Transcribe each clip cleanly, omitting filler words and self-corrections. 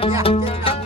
Ya, kita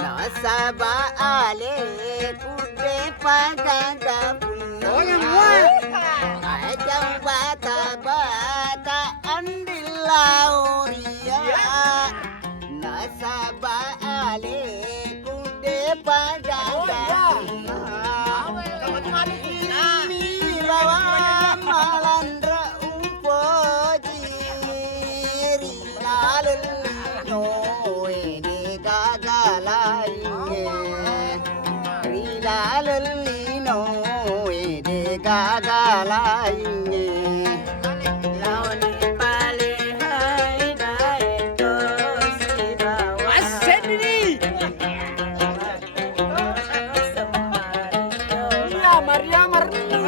Nasaba ale kude paganda punna ajang bata andilla oria nasaba ale kude paganda mirawa malandra upoji rilalno lalallino ede gagalainge launi pale haida eto sibawa asedni ya Maria Marnu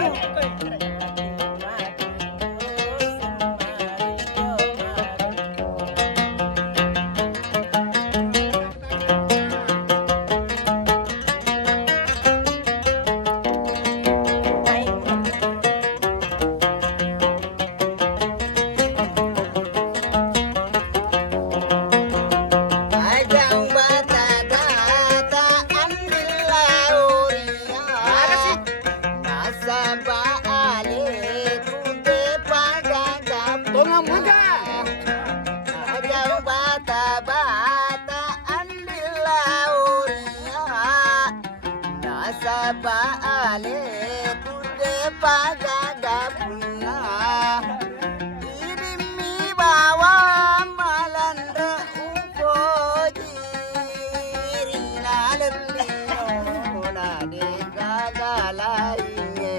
Baale kude pagada punna irimi bawa malandra upoji rilalallino nade gagalainge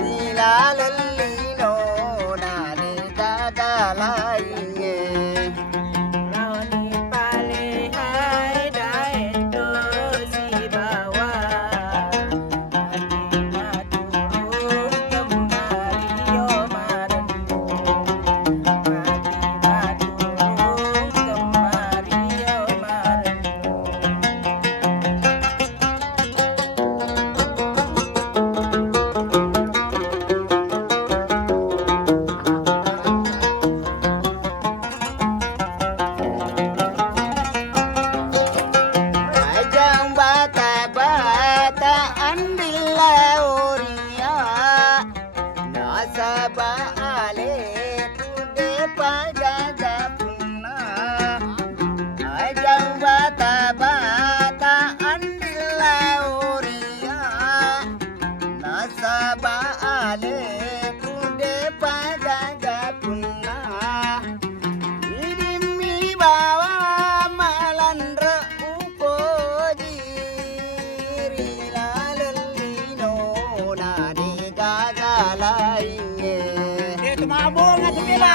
rilalallino nade gagalainge Lainnya mabong nga tumila.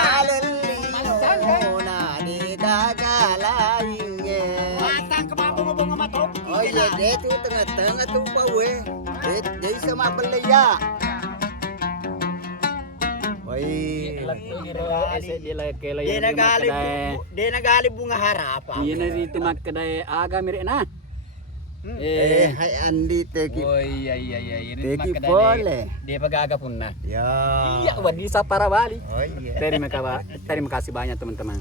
Malalino na di dagalainge. Matang kamabong nga matop. Oh iya, dito tengah-tengah tuh pawe. Dito sama belaya. Oi. Di nagali bunga harap. Iya na dito magkaday aga mire na. Hai Andi teki. Oh iya. Ini Teki boleh. Dia pagaga pun na. Ya. Iya, wadi sa para bali. Oh iya. Terima kasih banyak teman-teman.